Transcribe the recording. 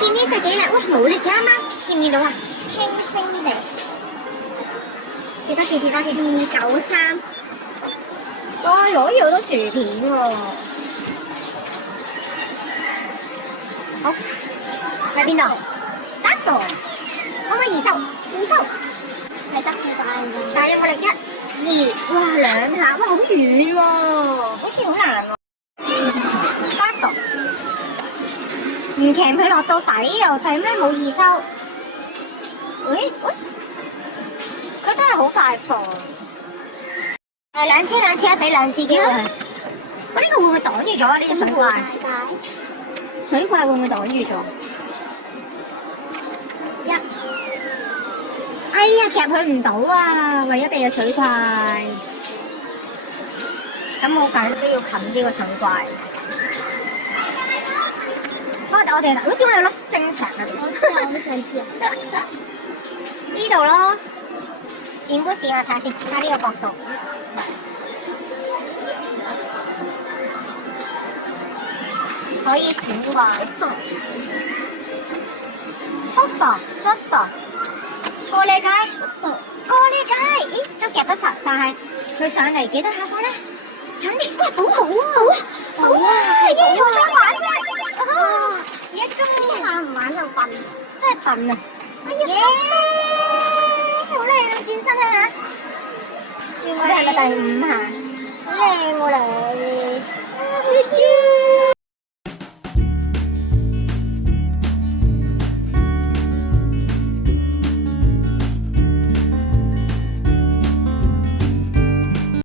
見呢隻幾靚，哇冇力嘅啱啱，見唔見到啊？輕聲地試多次，試多次。293，哇，可以好多薯片喎。好，喺邊度？得度。可唔可以移收？移收。係得嘅，但係有冇力？1、2，哇兩下，哇好遠喎，好似好難喎。得度。唔鉗佢落到底又點咧？冇移收。喂，佢都係好快放。兩次，俾2次機會佢。我呢個會唔會擋住咗啊？呢隻水怪？水怪會唔會擋住咗？哎呀，夾佢唔到啊！為咗避個水怪，咁冇計都要冚呢個水怪。我哋點解有粒正常嘅？我都想知啊。呢度咯，閃不閃啊？睇下先，睇下呢個角度。可以閃怪。速度，速度。過呢街，咦都夾得實，但係佢上嚟幾多下貨咧？近啲，哇好啊，耶好想玩啊！而家今下唔玩就笨，真係笨啊！耶，好靚啊！轉身啊嚇，轉過嚟個第5下，好靚喎你。